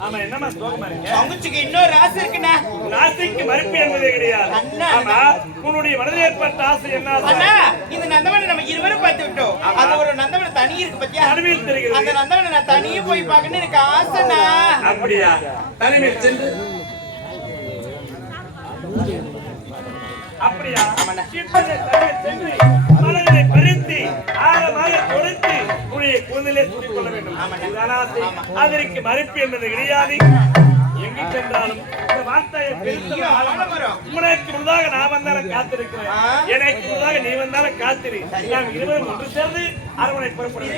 ஆமா என்னமா ஸ்லோகமா இருக்கு பங்குச்சிக்கு இன்னொரு ராசி இருக்குண்ணா. ஆசைக்கு மறுப்பு என்பதே கிடையாது. ஆமா உன்னுடைய மனதில் ஏற்பட்ட ஆசை என்ன ஆசை? அண்ணா இந்த நந்தவனை நம்ம இருவரும் பார்த்து விட்டோம். அது ஒரு நந்தவன தனி இருக்கு பத்தியா? தனிமையில் தெரிகிறது. அந்த நந்தவனை நான் தனியே போய் பார்க்கணும்னு எனக்கு ஆசைண்ணா. அப்படியா? தனிமையில் சென்று. அப்படியா? இப்போதே தனிமையில் சென்று. உன்னுடைய கூந்தலே சூடிக் கொள்ள வேண்டும். அதற்கு மறுப்பு என்பது கிடையாது. எங்கு சென்றாலும் இந்த வார்த்தையை. உனக்கு முன்னதாக நான் வந்தாலும் காத்திருக்கிறேன். எனக்கு முன்னதாக நீ வந்தாலும் காத்திரு. நாம் இருவரும் ஒன்று சேர்ந்து அரவணை புறப்படும்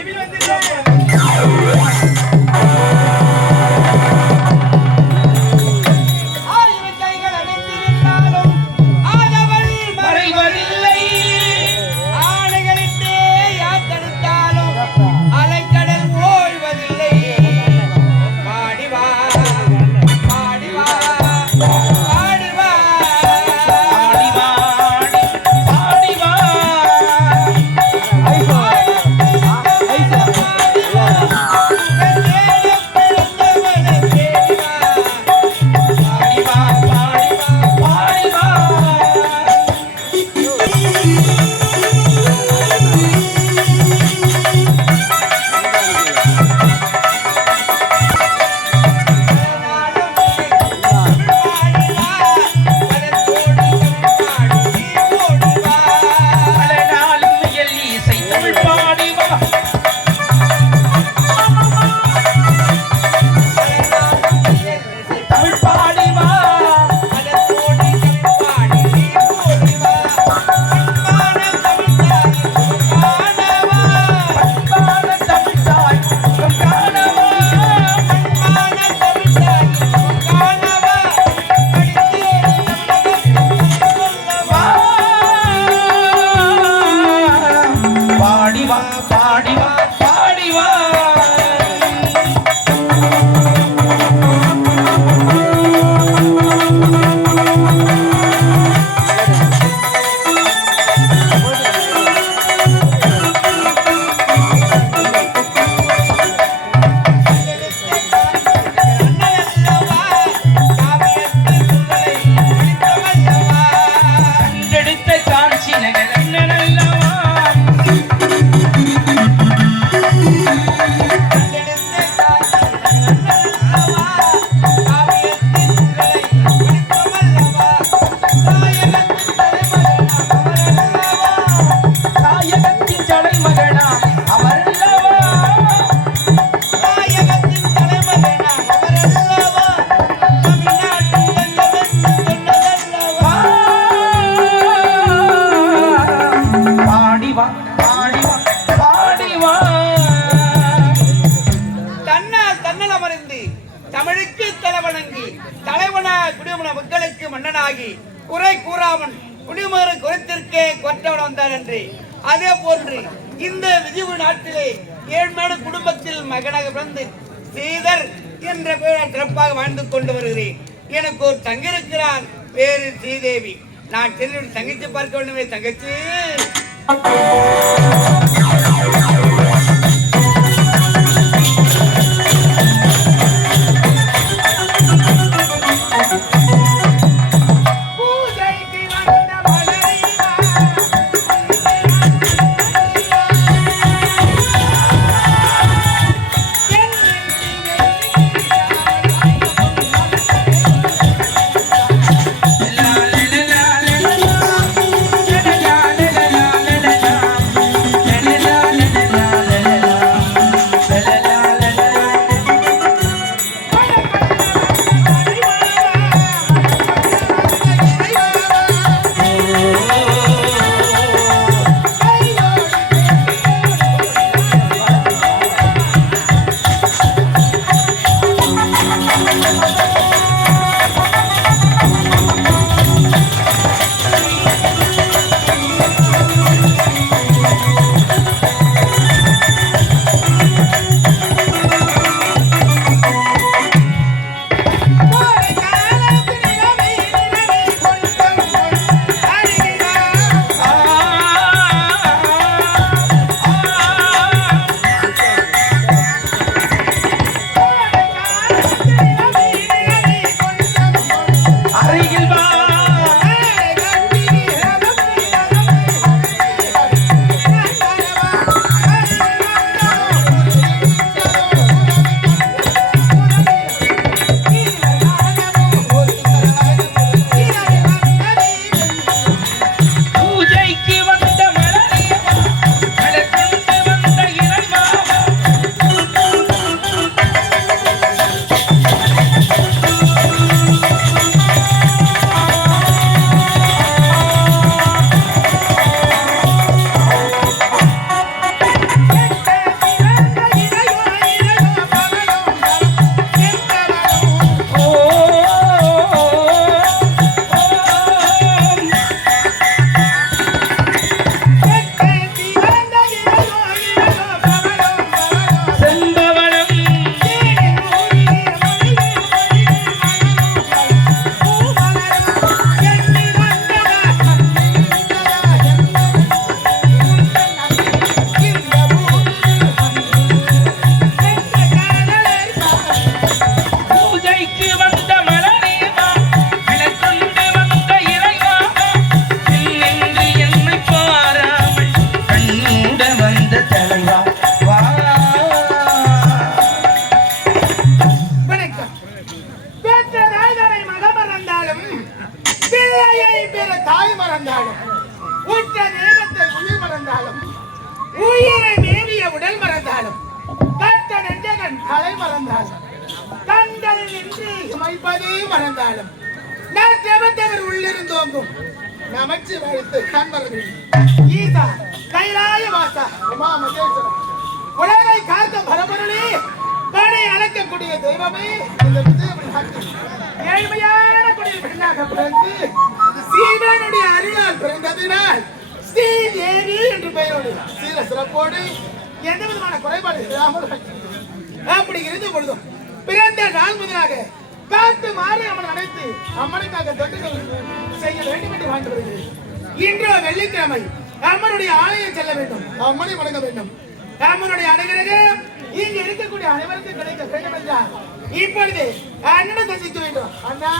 சேவகன் தலை மறந்தாலும் கண்கள் நின்று இமைப்பதே மறந்தாலும் நான் தேவத்தவர் உள்ளிருந்தோங்கும் நமச்சு வாழ்த்து கண்பர்கள் ஈசா கைலாய வாசா உமா மகேஸ்வரா உலகை காத்த பரபரனே படை அளக்கக்கூடிய தெய்வமே இந்த விஜயபுரி ஏழ்மையான குடியில் பெண்ணாக பிறந்து சீவனுடைய அருளால் பிறந்ததினால் ஸ்ரீதேவி என்று பெயரோடு சீர சிறப்போடு எந்த விதமான குறைபாடு இல்லாமல் அப்படி இருந்த பொழுதும். பிறந்த நாள் முதலாக பார்த்து மாறி அம்மன் அனைத்து அம்மனுக்காக தொண்டுகள் செய்ய வேண்டும் என்று வாழ்ந்து வருகிறேன். இன்று வெள்ளிக்கிழமை அம்மனுடைய ஆலயம் செல்ல வேண்டும். அம்மனை வணங்க வேண்டும். அம்மனுடைய அனுகிரகம் இங்கு இருக்கக்கூடிய அனைவருக்கும் கிடைக்க வேண்டும் என்றால் இப்பொழுது அண்ணனை சந்திக்க வேண்டும். அண்ணா!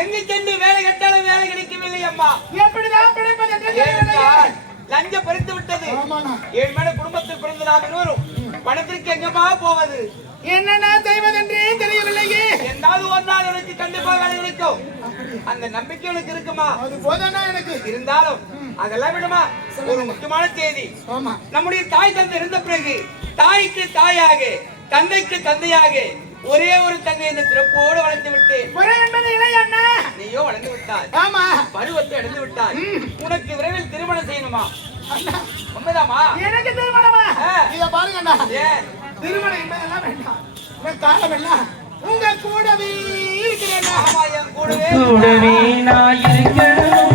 எங்கு சென்று வேலை கட்டாலும் வேலை கிடைக்கவில்லை அம்மா? எப்படிதான் பிழைப்பது லஞ்சம் பறித்து விட்டது. ஏழு மேல குடும்பத்தில் பிறந்த நாம் இருவரும் பணத்திற்கு எங்கம்மா போவது? என்னண்ணா செய்வதென்றே தெரியவில்லையே. எந்தாவது ஒரு நாள் உனக்கு கண்டிப்பா வேலை கிடைக்கும். அந்த நம்பிக்கை உனக்கு இருக்குமா? அது போதாண்ணா எனக்கு. இருந்தாலும் அதெல்லாம் விடுமா? ஒரு முக்கியமான செய்தி. நம்முடைய தாய் தந்தை இருந்த பிறகு தாய்க்கு தாயாக தந்தைக்கு தந்தையாக ஒரே ஒரு தங்கை இந்த சிறப்போடு வளர்த்து விட்டேன் குறை என்பது இல்லை அண்ணா. நீயோ வளர்ந்து விட்டாய். ஆமா. பருவத்தை அடைந்து விட்டாய். உனக்கு விரைவில் திருமணம் செய்யணுமா? அண்ணா. உண்மைதாமா எனக்கு திருமணமா. இத பாருங்க அண்ணா. திருமணம் என்பதெல்லாம் வேண்டாம். உங்க காலம் எல்லாம் உங்க கூடவே இருக்கிறேன் கூடவே கூடவே நான் இருக்கணும்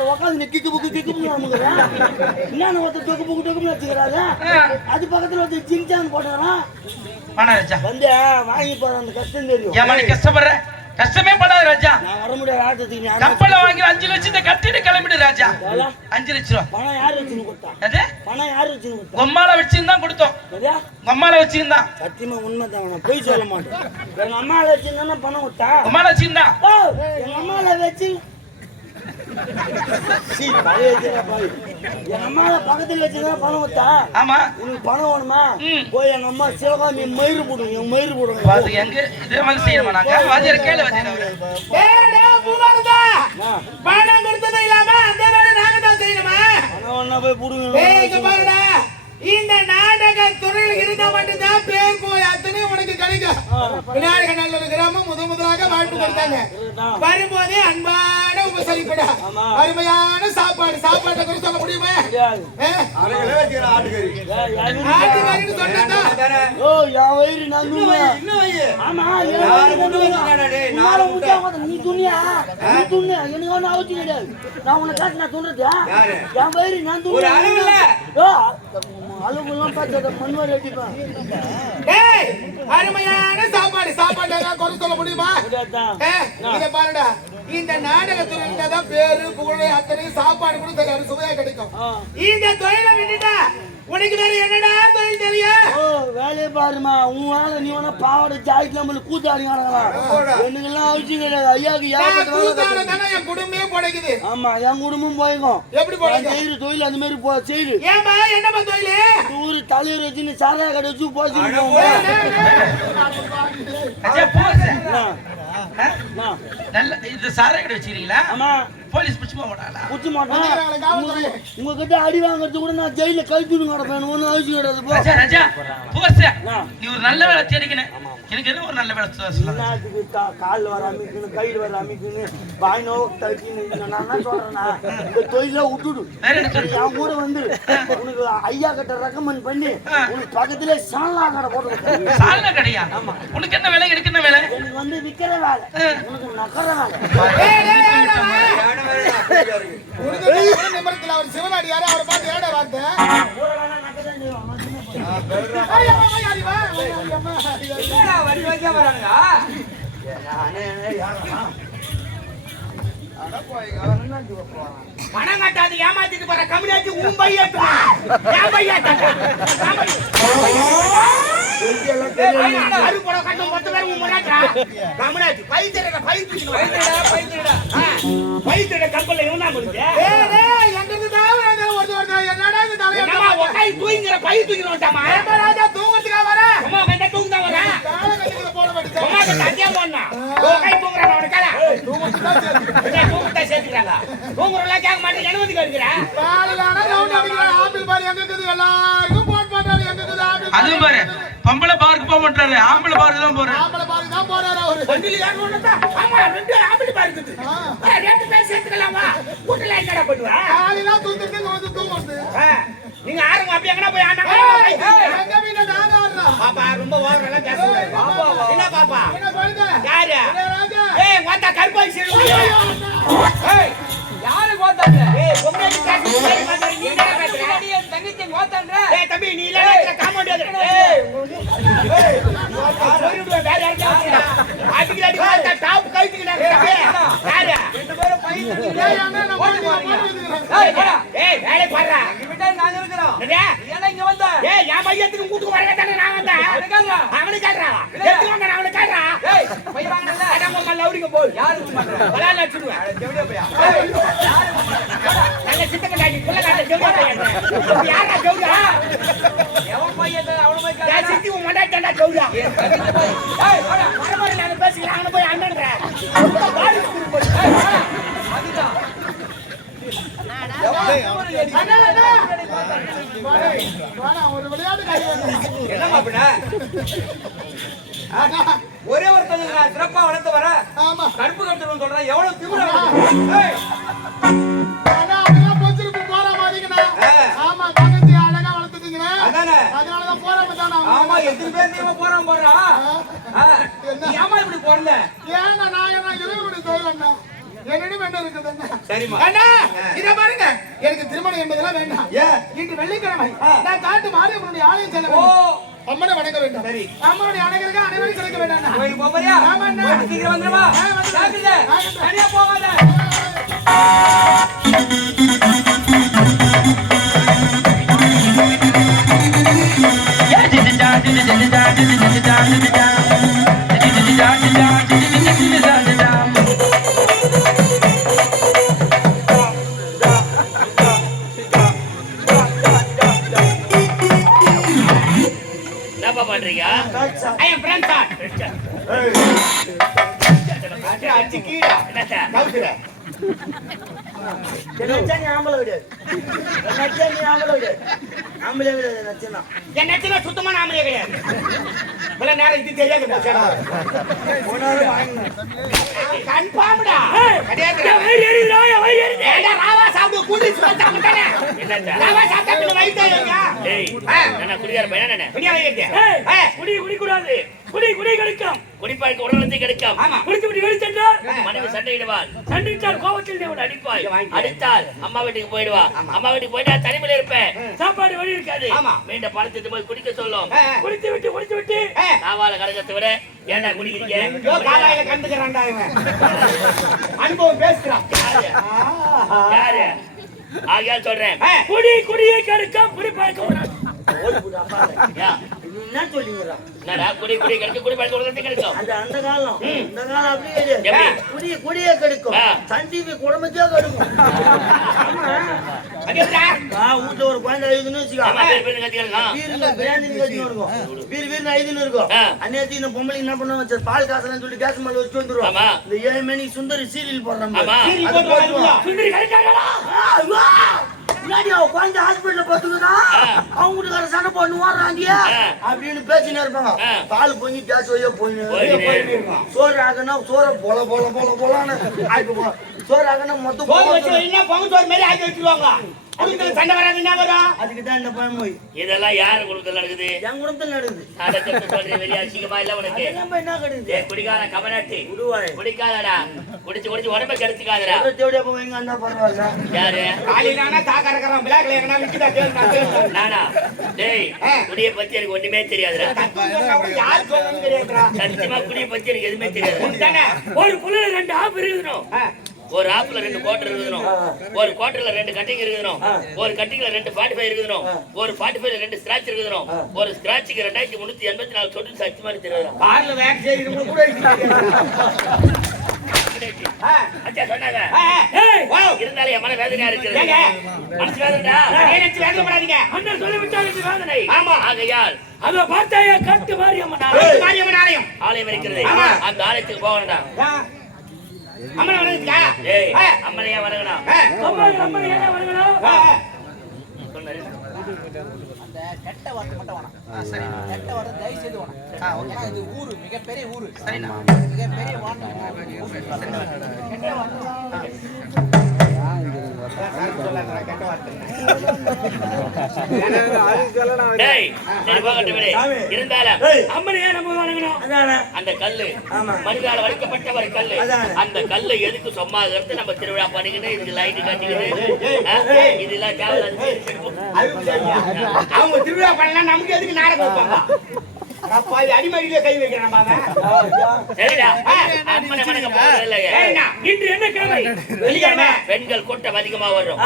கஷ்டப்படுற உட்காந்து நீ கிக்கு புக்கு கிக்கு புக்கு என்ன ஒருத்தர் தொக்கு புக்கு தொக்குன்னு வச்சுக்கிறாங்க. அது பக்கத்துல ஒருத்தர் ஜிங்சான் போட்டுறான் பணம் ராஜா. வந்து வாங்கி போற அந்த கஷ்டம் தெரியும். ஏன் நீ கஷ்டப்படுற? கஷ்டமே படாத ராஜா. நான் வர முடியாது ஆட்டத்துக்கு கப்பல்ல வாங்கி அஞ்சு லட்சத்தை கட்டிட்டு கிளம்பிடு ராஜா? அஞ்சு லட்சம் ரூபா. பணம் யார் வச்சுன்னு கொடுத்தா? அது பணம் யார் வச்சுன்னு கொடுத்தா? கொம்மால வச்சிருந்தா கொடுத்தோம். சரியா? கொம்மால வச்சிருந்தா சத்தியமா உண்மை தான் நான் பொய் சொல்ல மாட்டேன். எங்க அம்மாவை வச்சுருந்தா பணம் விட்டா கொம்மால வச்சிருந்தா எங்க அம்மால வச்சு எங்க அம்மால பக்கத்துல வச்சுதான் பணம் விட்டா ஆமா. உனக்கு பணம் வேணுமா. போய் எங்க அம்மா சிவகாமி மயிறு போடுங்க என் மயிறு போடுங்க பாத்து எங்க? இதே மாதிரி செய்யணுமா நாங்க? வாத்தியார் கேளு வாத்தியார். அவரு. டேய், டேய், பூமாருதா. ஆ, பணம் கொடுத்தது இல்லாம அந்த வேலை நாங்க தான் செய்யணுமா? பணம் வேணா போய் போடுங்க டேய், இங்க பாருடா. இந்த நாடக துறையில் இருந்தா மட்டும்தான் பேர் போய் அத்தனை உனக்கு கிடைக்கும் விநாயக நல்ல கிராமம் முத முதலாக வாழ்த்து கொடுத்தாங்க. வரும்போதே அன்பான உபசரிப்படா. அருமையான சாப்பாடு. சாப்பாட்டை குறித்து சொல்ல முடியுமா? முடியாது. ஆ? ஏய், என் வீடு ஆட்டுக்காரின்னு சொன்னா. நான் உன்னை காட்டு, நான் துண்ணுறதா? என் வயிறு நான் அளவுலாம் பார்த்து மண்வாரி அடிப்பேன் டேய், அருமையான சாப்பாடு. சாப்பாடு ஏதாவது குறை சொல்ல முடியுமா? இத பாருடா. இந்த நாடகத்துல இருந்தாதான் பேரு புகழ் அத்தனை சாப்பாடு கூட தெரியாது சுவையா கிடைக்கும். இந்த தொழிலை விட்டுட்டா உனக்கு வேற என்னடா தொழில் தெரியும் ஓ, வேலையை பாருமா உன் வேலை நீ வேணா பாவாடை ஜாக்கெட் நம்மளுக்கு கூத்தாடி எனக்கெல்லாம் அவசியம் கிடையாது ஐயாக்கு கூத்தாட கத்துக்கணும். தானே என் குடும்பமே படைக்குது? ஆமா என் குடும்பம் போய்க்கும் எப்படி செய்யற தொழில் அந்த மாதிரி போ செய்யுது ஏன்பா என்னப்பா தொழில்? ஊரு தலைவர் வச்சுன்னு சாரா கடை வச்சு போச்சு. ஆமா நல்ல இது சாரை கடை வச்சிருக்கீங்களா போலீஸ் பிடிச்சு போக மாட்டாங்களா? வந்துக்கிறாங்களே, காவல்துறை. உங்ககிட்ட அடி வாங்குறது கூட நான் ஜெயில கழிச்சு கிடப்பேன். ஒன்றும் அவசியம் கிடையாது போ. ராஜா ராஜா போச்சு. ஆ. நீ ஒரு நல்ல வேலை தேடிக்கணும் எனக்கு என்ன ஒரு நல்ல வேலை சொல்ல சொல்லுங்க என்னத்துக்கு கா- கால்ல வர அமைக்கணும் கையில் வர அமைக்கணும் வாய் நோவு தட்டின்னு நான் என்ன சொல்றேன்னா இந்த தொழில விட்டுடு? என் கூட வந்து உனக்கு ஐயா கிட்ட ரெக்கமெண்ட் பண்ணி உனக்கு பக்கத்துல சாலா கடை போட்டு. சாலன கடையா? உனக்கு என்ன வேலை? எனக்கு என்ன வேலை? எனக்கு வந்து விக்கிற வேலை. உனக்கு நக்கற வேலை. ஏய், அவர் சிவனாடியாரு அவரை பார்த்து ஏடா வார்த்தை பணம் கட்டாது ஏமாத்திட்டு போற கம்யூனிட்டி உன் என் கட்டும் பைத்திரடா பைத்திரடா பைத்திர கப்பல்ல இவன் தூங்கிற பை தூக்கிட்டு ஏம்மா ராஜா தூங்கத்துக்கா வர? அம்மா கண்ட தூங்க தான் கட்டிக்கிட்டு போட வேண்டியது அம்மா கண்ட அத்தியா போனா உக்காய் தூங்குறான் அவனுக்கால தூங்கத்தான் சேர்த்துக்கிறாங்க கேட்க மாட்டேன் அடிக்கிறான். ஆப்பிள் பாரு எங்க இருக்குது? எல்லாருக்கும் இருக்குது அதுவும் பாரு பொம்பளை பார்க்கு போக மாட்டாரு ஆம்பளை பார்க்கு தான் போறாரு. ஆப்பிள் பாரு தான் போறாரு அவரு. வண்டியில ஒண்ணுதா ஆமா ரெண்டு ஆப்பிள் பாருக்குது ரெண்டு பேர் சேர்த்துக்கலாமா வீட்டுல என்னடா பண்ணுவா? காலையில தூங்கிட்டு இங்க வந்து தூங்குறது ஆ, நீங்க ஆறுங்க அப்படி எங்கனா போய் ஆண்டாங்க எங்க வீட்டுல நாங்க ஆடுறோம் பாப்பா ரொம்ப ஓவர் எல்லாம் பேசக்கூடாது என்ன பாப்பா? என்ன பண்ணுங்க யாரு ஏய் வாத்தா கருப்பாய் சீடு கூட்டுக்கு வரவே தானே நான் வந்தேன் அவனுக்கு காட்டுறா எடுத்து வாங்க அவனுக்கு காட்டுறா ஏய் வாங்கல அட உங்க லவுடிங்க போய் யாரு பண்ற வளால ஜெவடியா பையா நல்ல சித்தக்க புள்ள காட்ட ஜெவுடா பையன் யாரா ஜெவுடா எவன் பையன் அவன போய் சித்தி உன் மண்டாட்டா ஜெவுடா தங்கச்சி ஏய் போடா வரமாரி நான் ஒரு ஒருத்தங்க நான் சிறப்பா வளர்த்து வர ஆமா கருப்பு கட்டுறோம் சொல்றேன் எவ்வளவு பொச்சிருக்கு போற. ஆ. ஆமா. அதானே அதனாலதான் போறாம தானே. ஆமா எத்தனை பேர் நீங்க போறான் போறா. ஏமா இப்படி பிறந்த ஏங்க, நான் என்ன இறைவனுடைய அண்ணா, பாருங்க. எனக்கு திருமணம் என்பதெல்லாம் வேண்டாம். இன்று வெள்ளிக்கிழமை. நான் காட்டு மாரியம்மனுடைய ஆலயம் செல்ல அம்மனை வணங்க வேண்டும். சரி. அம்மனுடைய அணைகளுக்கு அனைவரும் கிடைக்க வேண்டாம் போறியா ஆமாண்ணா. சீக்கிரம் வந்துருமா. தனியா போகாத. அடிச்சு கீழே? என்னத்த? கவுத்துற என்ன வச்சா நீ ஆம்பளை கிடையாது. இவ்வளவு நேரம் இது தெரியாது கன்ஃபார்ம்டா. கிடையாது. ராவா சாப்பிட்டானே? ராவா சாப்பிட்டா பையனா ஆ. குடி குடிக்கூடாது. குடி குடி கெடுக்கும் குடிப்பாய்க்கு உடலத்தை கெடுக்கும். குடிச்சு விட்டு வெளிச்சென்றால் ஆ. மனைவி சண்டையிடுவாள் சண்டையிட்டால் கோபத்தில் தேவன் அடிப்பாய். அடித்தால் அம்மா வீட்டுக்கு போயிடுவா. அம்மா வீட்டுக்கு போயிட்டா தனிமையில இருப்பேன். சாப்பாடு வழி இருக்காது. மீண்டும் போய் குடிக்க சொல்லும். குடித்து விட்டு குடித்து விட்டு. காவால கடைக்கத்தை விட ஏன்டா குடிக்கிறீங்க காலாயில கண்டுக்கிறான்டா இவன் அனுபவம் பேசுறான் யாரு? யாரு ஆகையால் சொல்றேன். குடி குடியை குடிப்பாய்க்கு என்ன என்னடா குடி குடி கெடுக்கும் கெடுக்கும் அந்த அந்த காலம். இந்த காலம் அப்படி கிடையாது எப்படி? குடிய குடிய கெடுக்கும். சன் டிவி குடும்பத்தையே கெடுக்கும். வீட்டுல ஒரு குழந்தை அழுதுன்னு வச்சுக்கோ. ஆமா பேர் பேர் கத்திக்கலாம் வீருங்க பிரியாணி கட்டின்னு இருக்கும். வீரு வீரு ஐதுன்னு இருக்கும். இந்த பொம்பளை என்ன பால் காசுலாம் சொல்லி கேஸ் மேல வச்சு வந்துருவோம். இந்த ஏழு மணிக்கு சுந்தரி சீரியல் போடுறாங்க முன்னாடி அவ குழந்தை ஹாஸ்பிட்டல்ல பாத்துக்குதா ஆ. அவங்க வீட்டுக்கார சண்டை போட்டு ஓடுறாங்க. அப்படின்னு பேசினே இருப்பாங்க. பால் பொங்கி கேஸ் வைய போயினே போயின்னு. சோறு ஆகுனா சோறை போல போல போல போலான்னு ஆக்கி சோறு ஆகுனா மொத்தம். என்ன பொங்க சோறு மாதிரி ஆக்கி வச்சிருவாங்க சண்டை வராது என்ன வரும் அதுக்கு தான் இந்த பழமொழி இதெல்லாம் யாரு குடும்பத்துல நடக்குது? என் குடும்பத்தில் நடக்குது. சொல்றேன் வெளிய அசிங்கமா இல்ல உனக்கு? போய் என்ன கிடையாது ஏய் குடிகார கமநாட்டி குடிக்காதடா. குடிச்சு குடிச்சு உடம்ப கெடுத்துக்காதடா. தேடி அப்ப எங்க யாரு? பிளாக்ல எங்கனா விக்குதா நானா டேய். குடிய பத்தி எனக்கு ஒண்ணுமே தெரியாதுடா. யார் சொல்லணும்னு தெரியாதுடா. சத்தியமா குடிய பத்தி எனக்கு எதுவுமே தெரியாது? ஒரு புள்ள ரெண்டு ஆப் இருக்கணும். ஒரு ஆப்ல ரெண்டு குவார்டர் இருக்கணும் ஒரு குவார்டர்ல ரெண்டு கட்டிங் இருக்கணும் ஒரு கட்டிங்ல ரெண்டு ஃபார்ட்டி ஃபைவ் இருக்கணும் ஒரு ஃபார்ட்டி ஃபைவ்ல ரெண்டு ஸ்கிராட்ச் இருக்கணும் ஒரு ஸ்கிராட்சுக்கு ரெண்டாயிரத்தி முன்னூத்தி எண்பத்தி நாலு சொட்டு சத்தியமா தெரியாது சொன்னாங்க. இருந்தாலும் என் மன வேதனையா இருக்குது? மனசு வேதனைடா? அண்ணன் வேதனை. ஆமா. ஆகையால் அதோ பார்த்தாயா கட்டு மாரியம்மன் ஆலயம். மாரியம்மன் ஆலயம். ஆலயம் இருக்கிறது. அந்த ஆலயத்துக்கு போகணும்டா. ஆ. அம்மனை ஏய். அம்மனையா வணங்கணும். அம்மன் வணங்கணும். சொன்னாரு. கெட்ட வார்த்தை மட்டும் வேணாம். கெட்ட வார்த்தை தயவு செய்து வேணாம். ஏன்னா இது ஊரு மிகப்பெரிய ஊரு. மிகப்பெரிய வார்த்தை. கெட்ட வார்த்தை டேய் சரி போகட்டும் விடு. இருந்தாலும். அம்மனையா நம்ம வணங்கணும் அந்த கல்லு. மனிதால வளைக்கப்பட்ட ஒரு கல்லு. அந்த கல்லு எதுக்கு சும்மா இருக்கிறது நம்ம திருவிழா பண்ணிக்கிட்டு இதுக்கு லைட் கட்டிக்கிட்டு ஆ? இதெல்லாம் சரியா? அவங்க திருவிழா பண்ணலாம் நமக்கு எதுக்கு நாடகம் வைப்பாங்க அடிமடியிலே கை வைக்கிறேன். இன்று என்ன கிழமை. பெண்கள் கூட்டம் அதிகமா வரும்.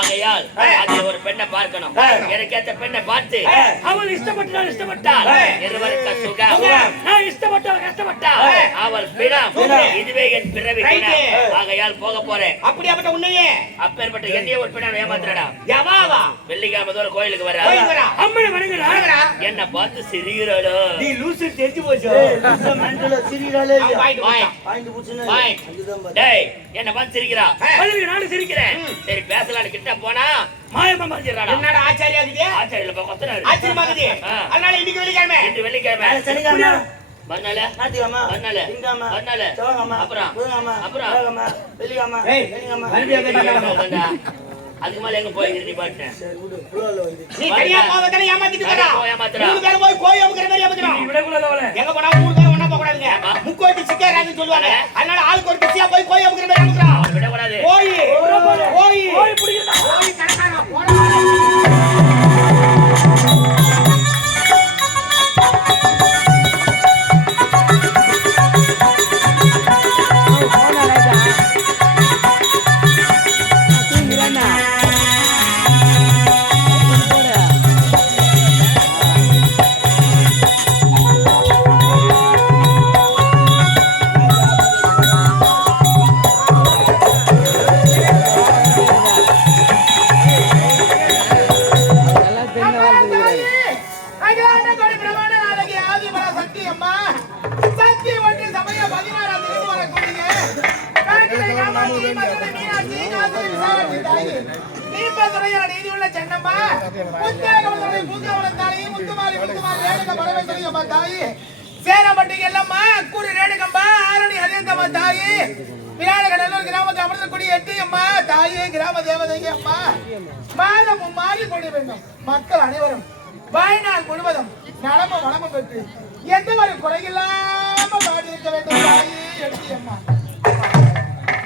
ஆகையால் அதுல ஒரு பெண்ணை பார்க்கணும். எனக்கேத்த பெண்ணை பார்த்து அவள் இஷ்டப்பட்டால் இஷ்டப்பட்டால் இருவருக்கு சுகம். நான் இஷ்டப்பட்டவள் கஷ்டப்பட்டால் அவள் பிணம். இதுவே என் பிறவி ஆகையால் போக போறேன். அப்படியாப்பட்ட உன்னையே. அப்பேற்பட்ட என்னைய ஒரு பெண்ணை ஏமாத்துறடா. எவாவா வெள்ளிக்கிழமை தூரம் கோயிலுக்கு வர. அம்மனை வணங்குறா. என்ன பார்த்து சிரிகிறாளோ நீ லூசு தெரிஞ்சு போச்சு? மென்டல சிரிக்கிறாளே. அதுதான் பாரு. டேய் என்ன பார்த்து சிரிக்கிறா. அதுக்கு நானும் சிரிக்கிறேன். சரி பேசலாம்னு கிட்ட போனா மாயமா மறைஞ்சிடறாடா. என்னடா ஆச்சாரியா இருக்குது ஆச்சாரியில போய் கொத்தனாரு ஆச்சரியமாகுது ஆ. அதனால இன்னைக்கு வெள்ளிக்கிழமை. இன்று வெள்ளிக்கிழமை. சனிக்கிழமை. மறுநாள். ஞாயிற்றுக்கிழமை மறுநாள். திங்கக்கிழமை. மறுநாள். செவ்வாய்க்கிழமை. அப்புறம். புதன்கிழமை. அப்புறம். வியாழக்கிழமை வெள்ளிக்கிழமை. அதுக்கு மேல எங்க போய் நீ விடு. வந்து நீ தனியா போவதானே ஏமாத்திட்டு போறா? ஏமாத்துறா. மூணு பேரும் போய் கோழி அமுக்கிற மாதிரி அமுக்கிறோம் நீ விடக்கூடாது அவளை. எங்க போனா மூணு பேரும் ஒண்ணா போக கூடாதுங்க முக்கோட்டி சிக்காரான்னு சொல்லுவாங்க. அதனால ஆளுக்கு ஒரு திசையா போய் கோழி அமுக்கிற மாதிரி அமுக்குறோம் அவனை விடக்கூடாது கோழி. கோழி. போய் பிடிக்கிறா கோழி கணக்கான போடா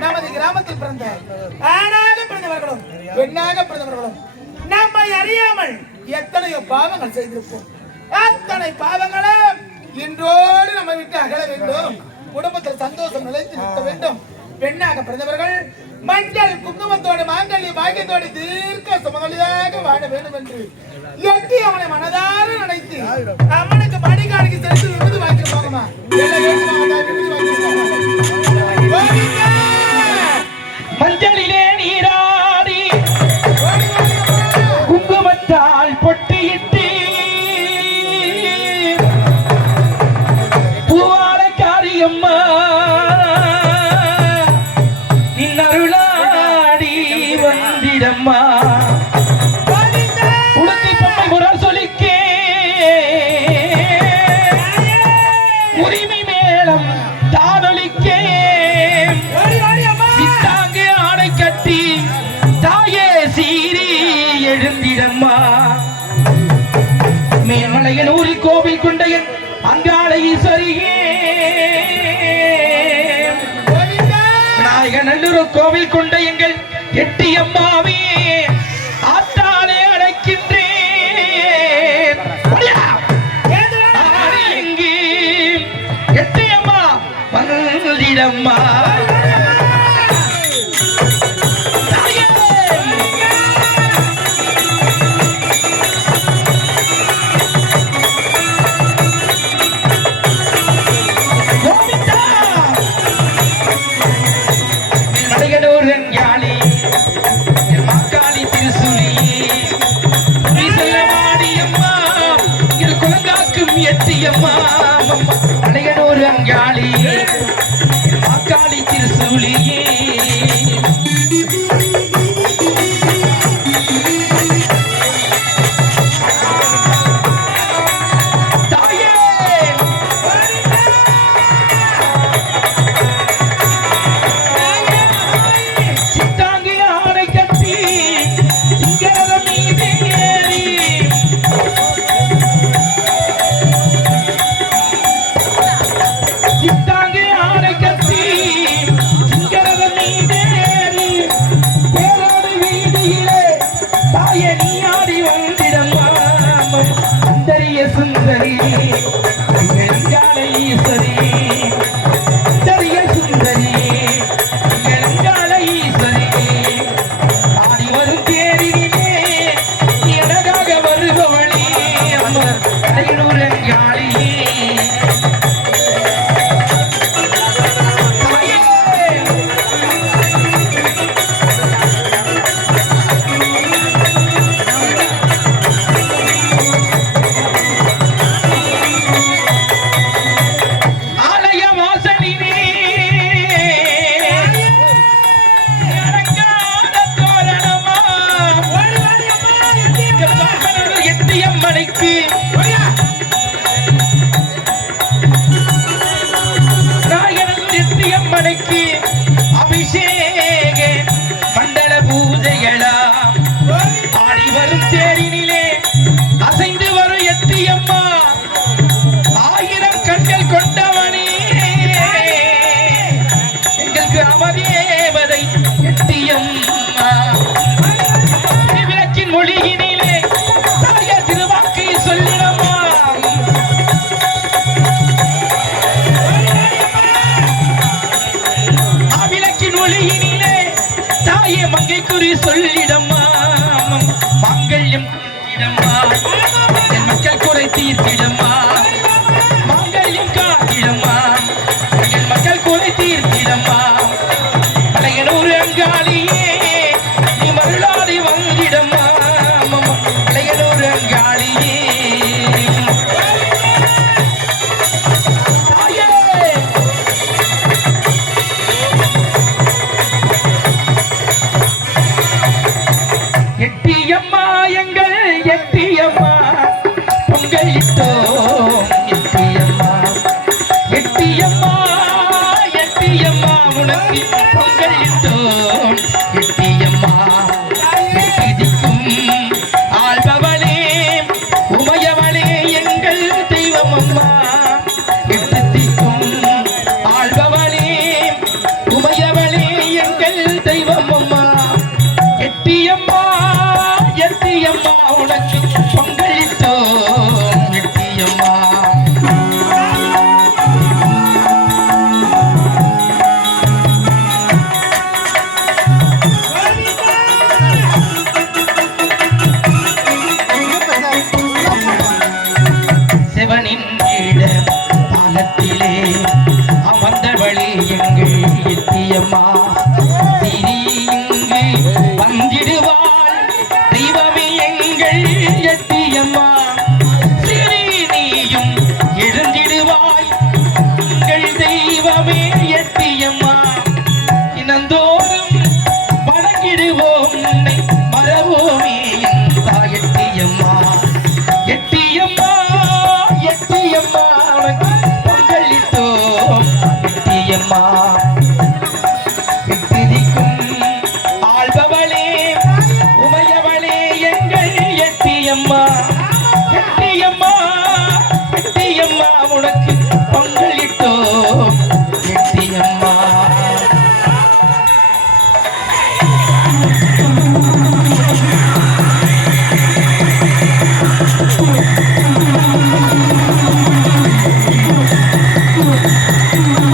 நமது கிராமத்தில் பிறந்த ஆணாக பிறந்தவர்களும் பெண்ணாக பிறந்தவர்களும் நம்மை அறியாமல் எத்தனையோ பாவங்கள் செய்திருப்போம். அத்தனை பாவங்களும் இன்றோடு நம்ம விட்டு அகல வேண்டும். குடும்பத்தில் சந்தோஷம் நிலைத்து நிற்க வேண்டும். பெண்ணாக பிறந்தவர்கள் மஞ்சள் குங்குமத்தோடு மாங்கல்ய பாக்கியத்தோடு தீர்க்க சுமங்கலியாக வாழ வேண்டும் என்று எட்டி அவனை மனதார நினைத்து. அவனுக்கு மடிகாடிக்கு சென்று விருது கோவிந்தா! மஞ்சளிலே சொல்லிடம்மா மாங்கல்யம் இடம்மா மக்கள் குறை தீர்த்திடம் இங்கு